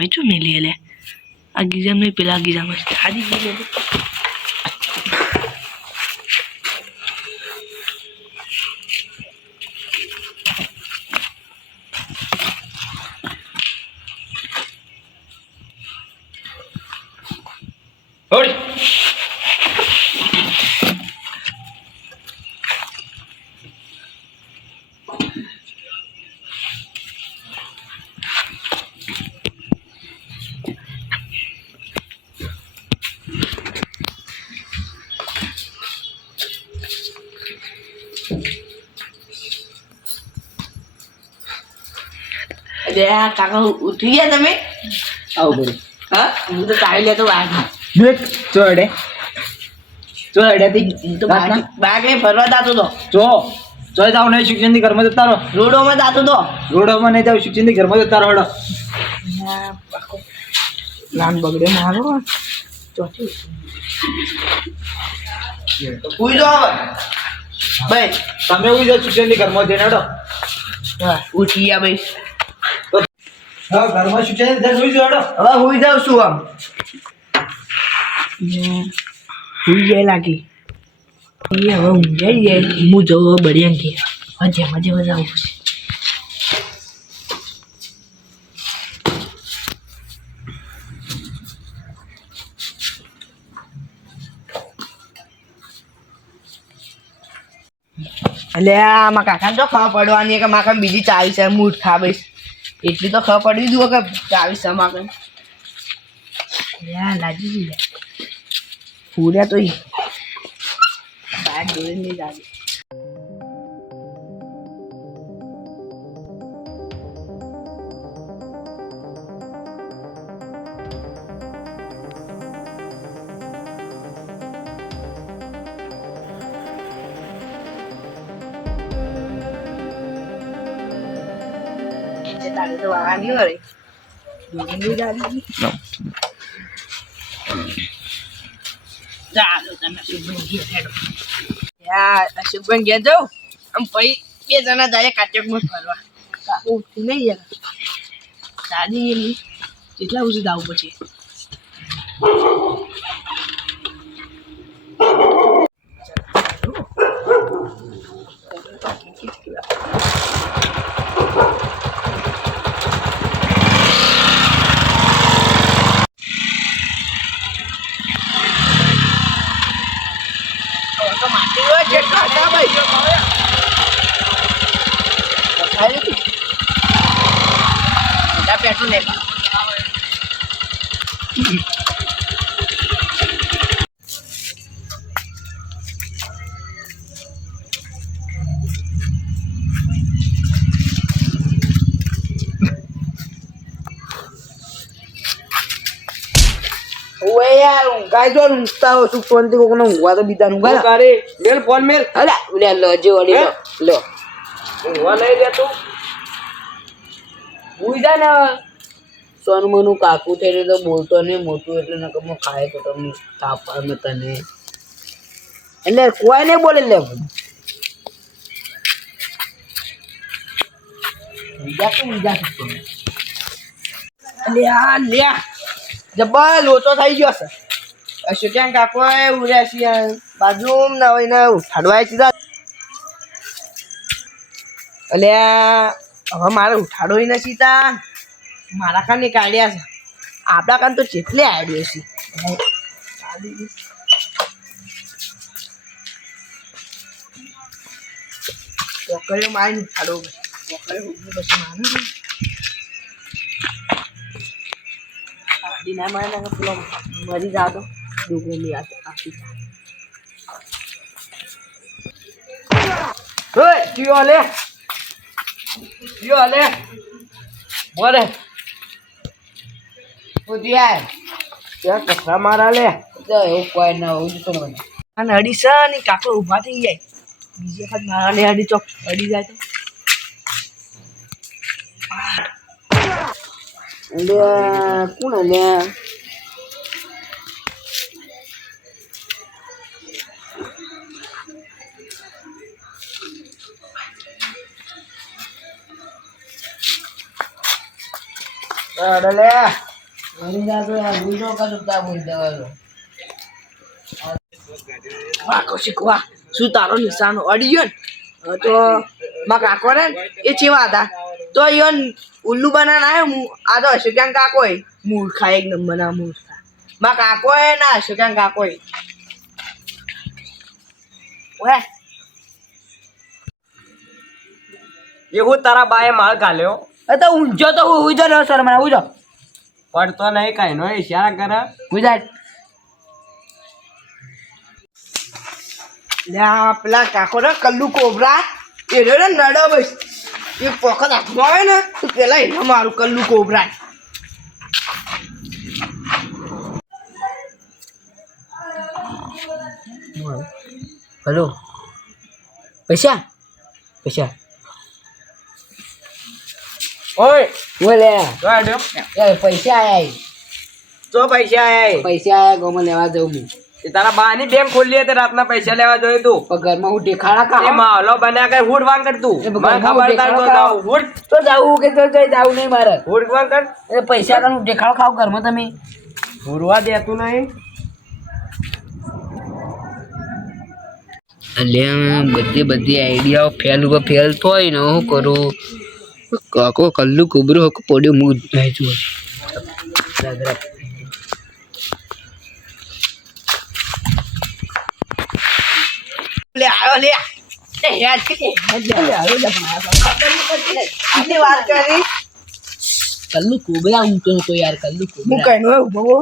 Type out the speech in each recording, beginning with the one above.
ચાવી ચો મેલી એટલે આ ગીઝામ નહીં પેલા ગીઝામાં ચાવી મેલી હોડી કાકા ઉઠી ગયા તમે આવું બોલ હા હું તો ચાવી લેતો બાગ દેખ ચોડે થી બાગ ને ફરવા જાતો તો ચોય જાવ નહીં શિક્ષણ થી ઘરમાં જતા રહો રોડોમાં જાતો તો રોડમાં નહીં જાવ શિક્ષણ થી ઘરમાં જતા રહો પ્લાન બગડે મારો ચોથી ઉઈ જો હવે ભાઈ તમે ઉઈ જાવ શિક્ષણ થી ઘરમાં જઈને હડો ઉઠી ગયા ભાઈ હા ઘરમાં શિક્ષણ થી ઉઈ જાવ હડો હવે હુઈ જાવ છું આમ હુઈ જાય લાગી એ હવે ઊંઘાઈ જાય હું જવું હવે બળિયા કે મજે જાવું પછી એટલે આમાં કાકા તો ખબર પડવાની કે મારે બીજી ચાવી છે મૂઠ ખાવીશ એટલી તો ખબર પડવી જુઓ કે ચાવીસ છે મારે લાગી ગઈ પૂર્યા તો બાર દોરી નહીં લાગે તારે તો વાળા નહીં વળે દોરી નહીં લાગી ચાલો તમે અશોકભાઈ ઘેર હેડો અશોકભાઈ ઘેર જાઉં આમ પછી બે જણા જાય કાચકમાં ફરવા કાકુ ઉઠી નહીં યાર દાદી એની કેટલા સુધી દાવું પછી પેટ્રોલ નહીં ગાય જો ઊંઘતા હો શું ફોન થી કોકને ઊંઘવા તો બીજા ઊંઘા તારે મેલ ફોન મેલ અલા લે લો જે વળી લો ઊંઘવા નહીં દેતું ઉઈ જા ને સોનમનું કાકુ થઈને તો બોલતો નહીં મોટું એટલે નકમો ખાય તો તમને તાપ આવે તને એટલે કોઈ નહીં બોલે લે લે જબ્બર લોચો થઈ ગયો છે અશોક્યા કાકો ઉડ્યા છીએ બાજુ ના હોય ને ઉઠાડવાય સીધા એટલે હવે મારે ઉઠાડો નથી તા મારા કાન એક આઈડિયા છે આપણા કાન તો જેટલી આઈડિયા છે ચોકડીઓ મારીને ઉઠાડો ચોકડીઓ પછી મારું ના મારે પેલો મરી જાતો ડૂબેલી આપી ચિયો લે મોરે ઉદ્યાય ત્યાં કથા મારા લે તો એવું કોઈ ના હોય તો મને અને અડીસા ની કાકો ઊભા થઈ જાય બીજે વખત મારા લે અડી ચોક અડી જાય તો કોણ લે અડલે મરી જાતો યાર ભૂલ ન કરું તા ભૂલ દેવાનો વાહ કૌશિક વાહ શું તારો નિશાનો અડી ગયો ને તો માં કાકો ને એ ચેવા હતા તો ઈવન ઉલ્લુ બનાના આવ્યો હું આ તો હશે ક્યાં કાકો મૂર્ખા એક નંબરના મૂર્ખા માં કાકો ના હશે ક્યાં કાકો ઓય એવું તારા બાએ માલ ઘાલ્યો તો ઊંઝો તો ઊંઝો ન સર મને ઊંઝો પડતો નહીં કઈ નો ઈશારા કરે ઊંઝા લ્યા પેલા કાકો ને કલ્લુ કોબરા એ રહ્યો ને નડો બસ એક વખત હાથમાં આવે ને તો પેલા એના મારું કલ્લુ કોબરા હેલો પૈસા પૈસા ઓય બોલે ગાડ્યો એ પૈસા આયા તો પૈસા આયા પૈસા આયા ગોમાં લેવા જઉં હું એ તારા બાની બેમ ખોલી હતી રાતના પૈસા લેવા જોયું તું પણ ઘરમાં હું ટેખાડા એ ખાવા માહોલો બન્યા કર હુડ વાંગ કર તું એ મને ઘરમાં ખબર તાર તો દેખાડો જાવ હુડ તો જાવું કે તો જઈ જાવું નહીં મારે હુડ વાંગ કર એ પૈસા કાનું ટેખાડો ખાવ ઘરમાં તમે હુરવા દેતું નહીં એટલે બધી આઈડિયાઓ ફેલ ઉપર ફેલ થાય ને હું કરું કાકો કલ્લુ કુબરું હક પડ્યો હું નહીં છું લે આવ્યો લે એ યાદ કે યાદ આવ્યો લે આની વાત કરી કલ્લુ કુબરા ઊંચો હતો યાર કલ્લુ હું કુબરા કઈનો ઉભો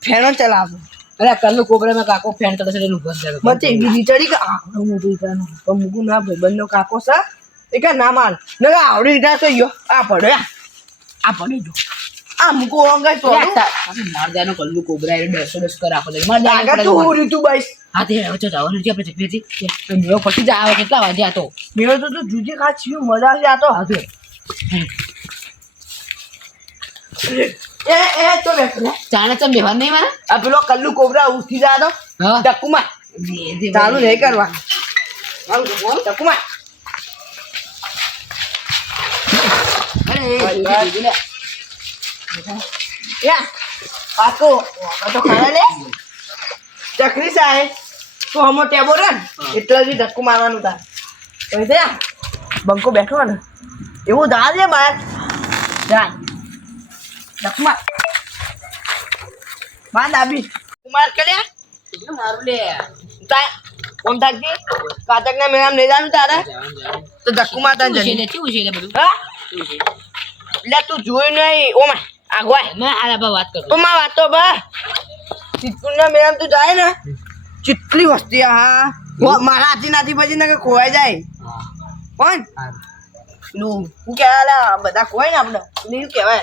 ફેનો ચલાવો અરે કલ્લુ કોબરા માં કાકો ફેન કરે છે એનું ઉભો જ મતે બીજી ચડી કે આવડો મોટો ઈટાનો પણ મુકું ના ભાઈબંધનો કાકો છે એ કે ના માર ન આવડી ઈટા તો યો આ પડ્યો આ પડી જો આ મુકો અંગા તો માર જાનો કલ્લુ કોબરા એ 10 કર આપો માર આગળ તું હું રીતું બાઈસ હા તે હવે તો જવાનું છે આપણે જગ્યાથી તો મેળો પછી જ આવે કેટલા વાગે આ તો મેળો તો તું જુજી ખા છીયું મજા છે આ તો હા તે એ તો બેઠો ચાણે ચમ બેહવા નહીં મારે આ પેલો કલ્લુ કોબરા ઉઠી જા તો હા ટકુમાં ચાલુ નહીં કરવા ટકુમાં અરે યા કાકો તો ખરા લે ચકરી સાહેબ તો હમો ટેબો રે એટલા જ ધક્કો મારવાનું તાર તો તે બંકો બેઠો ને એવું દા દે બાર જા ધક્કમાં બાંધ આપી કુમાર કર્યા મારું લે તા કોમ થાકી કાતક ના મેળામ લઈ જાનું તારે તો ધક્કો મારતા જઈ છે કેવું છે બધું હા એટલે તું જોઈ નહીં ઓમાં આગવાય મેં આલા બા વાત કરું તો માં વાતો બા ચિતપુરના મેળામ તું જાય ને ચીટલી વસ્તી હા મારા હાથી નાથી પછી ને ખોવાઈ જાય કોણ નું હું કહેવાય બધા ખોવાય ને આપણે શું કહેવાય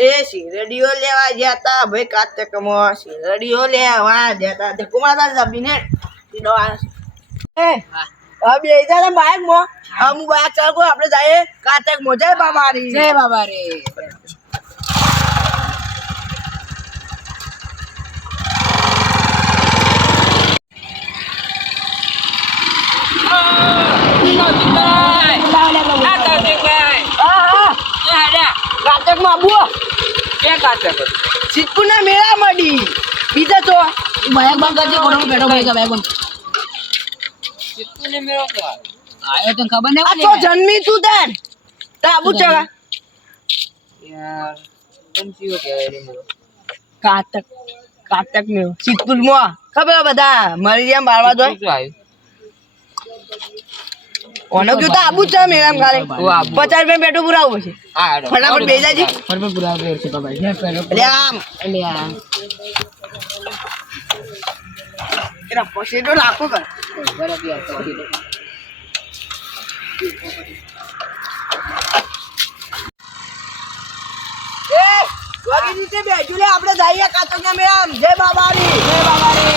એ શેરડીઓ લેવા ગયા તા ભાઈ કાતકમાં શેરડીઓ લેવા જતા તે કુમાર જમીને એ બે જા ને બાઈક માં હું બાઈક ચાલકો આપણે જઈએ કાતક મોજાય બાબારી જય બાબા રે કાતકમાં આબુ સિદ્ધપુરના મેળા મળી બીજા તો બાઈક બંધ કરજે કોણ બેઠો ભાઈ બાઈક બંધ આયો તને ખબર આ નહીં તો જન્મી તું તાર આબુ ચવા યાર કેમ થયો કે કાતક કાતક ને સિદ્ધપુરમાં ખબર બધા મરી ગયા બારવા દો ઓનો ગયો તો આબુ છે મેળામ ખાલી 50 રૂપિયા પેટું પુરાવું છે ફટાફટ બે જાજી ફરફર પૂરા કરે છે બાબા જે પેલો એટલે આમ એટલે આ એના પછી તો લાખો કર બરાબર યાર તો એ વાગી રીતે બેજુ લે આપણે જઈએ કાતકના મેળામ જય બાબારી